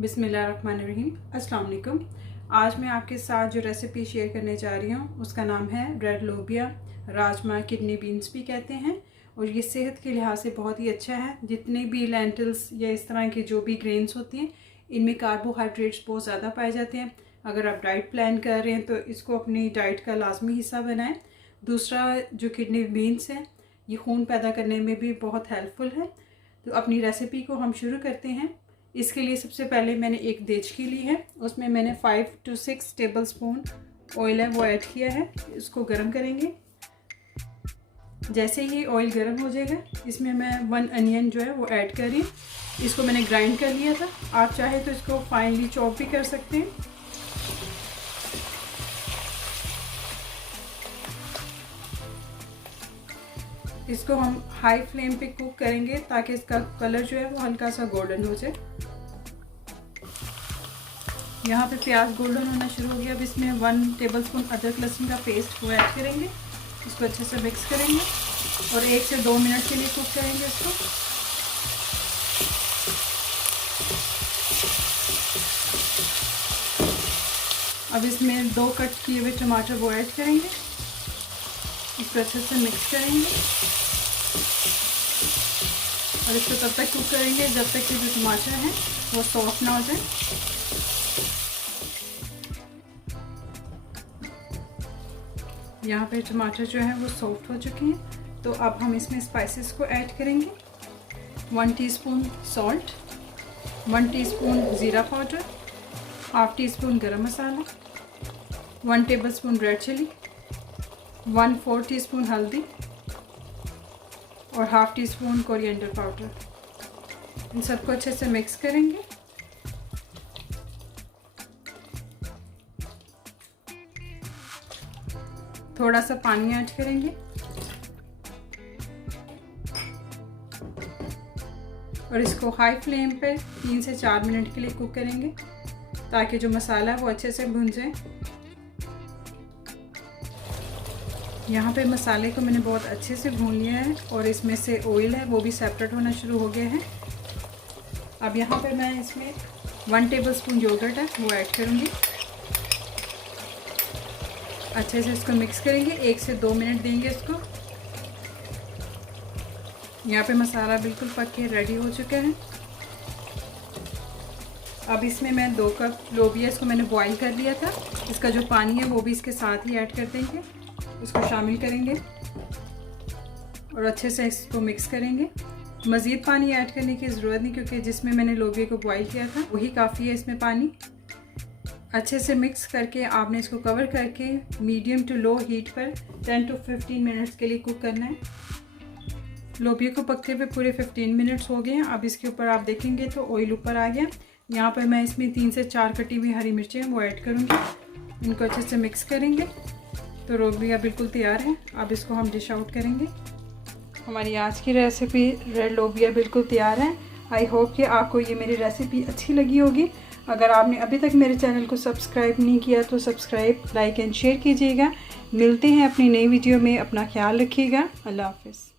बिस्मिल्लाहिर्रहमानिर्रहीम। अस्सलाम वालेकुम। आज मैं आपके साथ जो रेसिपी शेयर करने जा रही हूँ उसका नाम है रेड लोबिया, राजमा, किडनी बीन्स भी कहते हैं। और ये सेहत के लिहाज से बहुत ही अच्छा है। जितने भी लेंटिल्स या इस तरह के जो भी ग्रेन्स होती हैं इनमें कार्बोहाइड्रेट्स बहुत ज़्यादा पाए जाते हैं। अगर आप डाइट प्लान कर रहे हैं तो इसको अपनी डाइट का लाजमी हिस्सा बनाएं। दूसरा, जो किडनी बीन्स है ये खून पैदा करने में भी बहुत हेल्पफुल है। तो अपनी रेसिपी को हम शुरू करते हैं। इसके लिए सबसे पहले मैंने एक देचकी ली है, उसमें मैंने 5 to 6 टेबल स्पून ऑयल है वो ऐड किया है। इसको गर्म करेंगे। जैसे ही ऑयल गर्म हो जाएगा इसमें मैं 1 अनियन जो है वो ऐड कर रही हूँ। इसको मैंने ग्राइंड कर लिया था, आप चाहे तो इसको फाइनली चॉप भी कर सकते हैं। इसको हम हाई फ्लेम पे कुक करेंगे ताकि इसका कलर जो है वो हल्का सा गोल्डन हो जाए। यहाँ पे प्याज गोल्डन होना शुरू हो गया। अब इसमें 1 टेबलस्पून अदरक लहसुन का पेस्ट वो ऐड करेंगे। इसको अच्छे से मिक्स करेंगे और 1 से 2 मिनट के लिए कुक करेंगे इसको। अब इसमें 2 कट किए हुए टमाटर वो ऐड करेंगे। इसको अच्छे से मिक्स करेंगे और इसको तब तक कुक करेंगे जब तक कि जो टमाटर हैं वो सॉफ्ट ना हो जाए। यहाँ पे टमाटर जो है वो सॉफ्ट हो चुके हैं। तो अब हम इसमें स्पाइसेस को ऐड करेंगे। 1 टीस्पून सॉल्ट, 1 टीस्पून ज़ीरा powder, half teaspoon garam masala, 1 tablespoon red chilli, 1/4 teaspoon हल्दी और half teaspoon coriander powder. इन सबको अच्छे से मिक्स करेंगे। थोड़ा सा पानी ऐड करेंगे और इसको हाई फ्लेम पे 3 से 4 मिनट के लिए कुक करेंगे ताकि जो मसाला है वो अच्छे से भुन जाए। यहाँ पे मसाले को मैंने बहुत अच्छे से भून लिया है और इसमें से ऑयल है वो भी सेपरेट होना शुरू हो गया है। अब यहाँ पे मैं इसमें 1 टेबलस्पून योगर्ट है वो ऐड करूँगी। अच्छे से इसको मिक्स करेंगे, 1 से 2 मिनट देंगे इसको। यहाँ पे मसाला बिल्कुल पक के रेडी हो चुका है। अब इसमें मैं 2 कप लोबिया, इसको मैंने बॉईल कर लिया था, इसका जो पानी है वो भी इसके साथ ही ऐड कर देंगे। इसको शामिल करेंगे और अच्छे से इसको मिक्स करेंगे। मज़ीद पानी ऐड करने की ज़रूरत नहीं क्योंकि जिसमें मैंने लोबिया को बॉईल किया था वही काफ़ी है इसमें पानी। अच्छे से मिक्स करके आपने इसको कवर करके मीडियम टू लो हीट पर 10 to 15 मिनट्स के लिए कुक करना है। लोबिया को पकते हुए पूरे 15 मिनट्स हो गए हैं। अब इसके ऊपर आप देखेंगे तो ऑयल ऊपर आ गया। यहाँ पर मैं इसमें 3 से 4 कटी हुई हरी मिर्चें वो ऐड करूँगी। इनको अच्छे से मिक्स करेंगे। तो लोबिया बिल्कुल तैयार है। अब इसको हम डिश आउट करेंगे। हमारी आज की रेसिपी रेड लोबिया बिल्कुल तैयार है। आई होप कि आपको ये मेरी रेसिपी अच्छी लगी होगी। अगर आपने अभी तक मेरे चैनल को सब्सक्राइब नहीं किया तो सब्सक्राइब, लाइक एंड शेयर कीजिएगा। मिलते हैं अपनी नई वीडियो में। अपना ख्याल रखिएगा। अल्लाह हाफ़िज़।